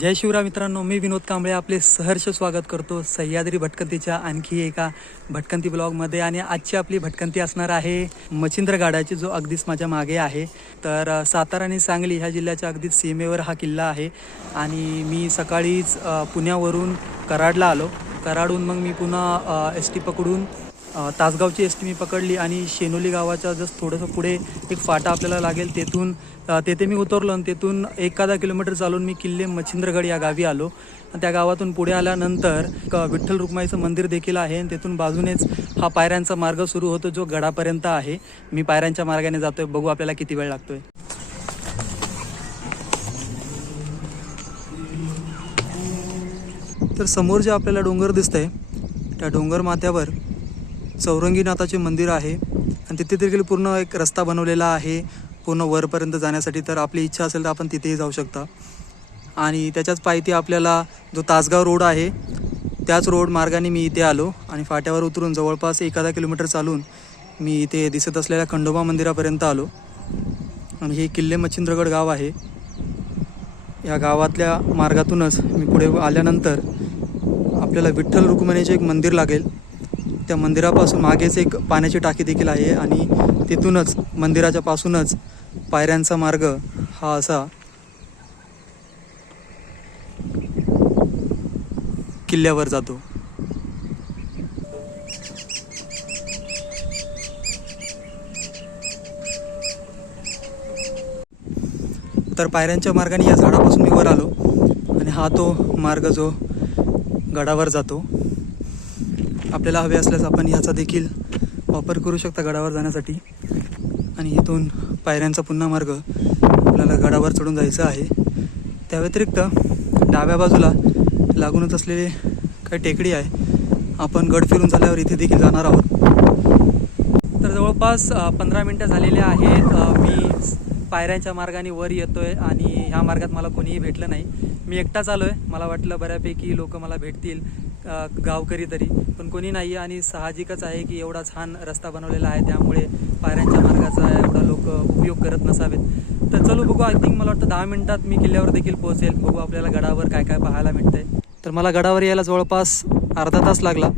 जय शिवराय मित्रांनो मी विनोद कांबळे आपले सहर्ष स्वागत करतो सह्याद्री भटकंतीच्या आणखी एका भटकंती ब्लॉगमध्ये. आणि आजची आपली भटकंती असणार आहे मच्छिंद्रगाडाची जो अगदीच माझ्या मागे आहे. तर सातारा आणि सांगली ह्या जिल्ह्याच्या अगदीच सीमेवर हा किल्ला आहे. आणि मी सकाळीच पुण्यावरून कराडला आलो. कराडहून मग मी पुन्हा एस टी पकडून तासगावची एस टी मी पकडली आणि शेनोली गावाच्या जस्ट थोडंसं पुढे एक फाटा आपल्याला लागेल तेथून तेथे मी उतरलो आणि तेथून एखादा किलोमीटर चालून मी किल्ले मच्छिंद्रगड या गावी आलो. आणि त्या गावातून पुढे आल्यानंतर विठ्ठल रुक्माईचं मंदिर देखील आहे आणि तेथून बाजूनेच हा पायऱ्यांचा मार्ग सुरू होतो जो गडापर्यंत आहे. मी पायऱ्यांच्या मार्गाने जातोय बघू आपल्याला किती वेळ लागतोय. तर समोर जे आपल्याला डोंगर दिसतंय त्या डोंगर माथ्यावर चौरंगीनाथाचे मंदिर आहे. आणि तिथे देखील पूर्ण एक रस्ता बनवलेला आहे. पूर्ण वरपर्यंत जाण्यासाठी तर आपली इच्छा असेल तर आपण तिथेही जाऊ शकता. आणि त्याच्याच पायथी आपल्याला जो तासगाव रोड आहे त्याच रोड मार्गाने मी इथे आलो आणि फाट्यावर उतरून जवळपास एखादा किलोमीटर चालून मी इथे दिसत असलेल्या खंडोबा मंदिरापर्यंत आलो. आणि हे किल्ले मच्छिंद्रगड गाव आहे. या गावातल्या मार्गातूनच मी पुढे आल्यानंतर आपल्याला विठ्ठल रुक्मिणीचे एक मंदिर लागेल. त्या मंदिरापासून मागेच एक पाण्याची टाकी देखील आहे आणि तिथूनच मंदिराच्या पासूनच पायऱ्यांचा मार्ग हा असा किल्ल्यावर जातो. तर पायऱ्यांच्या मार्गाने या झाडापासून मी वर आलो आणि हा तो मार्ग जो गडावर जातो. आपल्याला हवे असल्यास आपण ह्याचा देखील वापर करू शकता गडावर जाण्यासाठी. आणि इथून पायऱ्यांचा पुन्हा मार्ग आपल्याला गडावर चढून जायचं आहे. त्या व्यतिरिक्त डाव्या बाजूला लागूनच असलेले काही टेकडी आहे. आपण गड फिरून झाल्यावर इथे देखील जाणार आहोत. तर जवळपास पंधरा मिनटं झालेले आहेत. मी पायऱ्यांच्या मार्गाने वर येतोय आणि ह्या मार्गात मला कोणीही भेटलं नाही. मी एकटाच आलो आहे मला वाटलं बऱ्यापैकी लोक मला भेटतील. गावकरी तरी. पण कोणी नाही आणि साहजिकच आहे की एवढा छान रस्ता बनवलेला आहे. त्यामुळे पायऱ्यांच्या मार्गाचा एवढा लोक उपयोग करत नसावेत. तर चलो बघू आय थिंक मला वाटतं दहा मिनिटात मी किल्ल्यावर देखील पोहोचेल. बघू आपल्याला गडावर काय काय पाहायला मिळतंय. तर मला गडावर यायला जवळपास अर्धा तास लागला.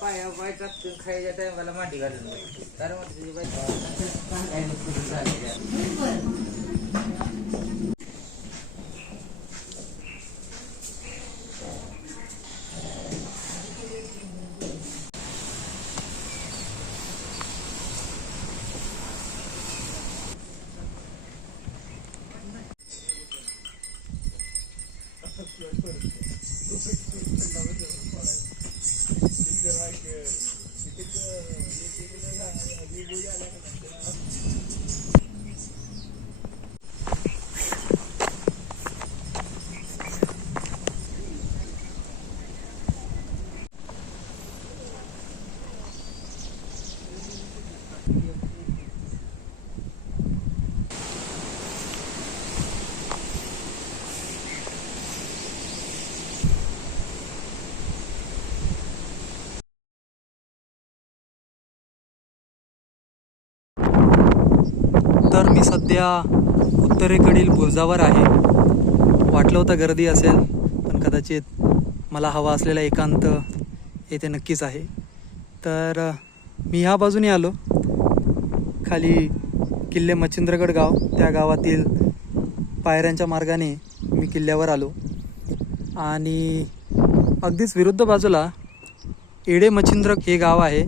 পায়া পায় টাপটুন খাই যেতে বেলা মাটি কাটেন তার মধ্যে ভাই Thank you. बायको काय सध्या उत्तरेकडील बुर्जावर आहे. वाटलं होतं गर्दी असेल पण कदाचित मला हवा असलेला एकांत येथे नक्कीच आहे. तर मी ह्या बाजूने आलो. खाली किल्ले मच्छिंद्रगड गाव त्या गावातील पायऱ्यांच्या मार्गाने मी किल्ल्यावर आलो. आणि अगदीच विरुद्ध बाजूला एडे मच्छिंद्र हे गाव आहे.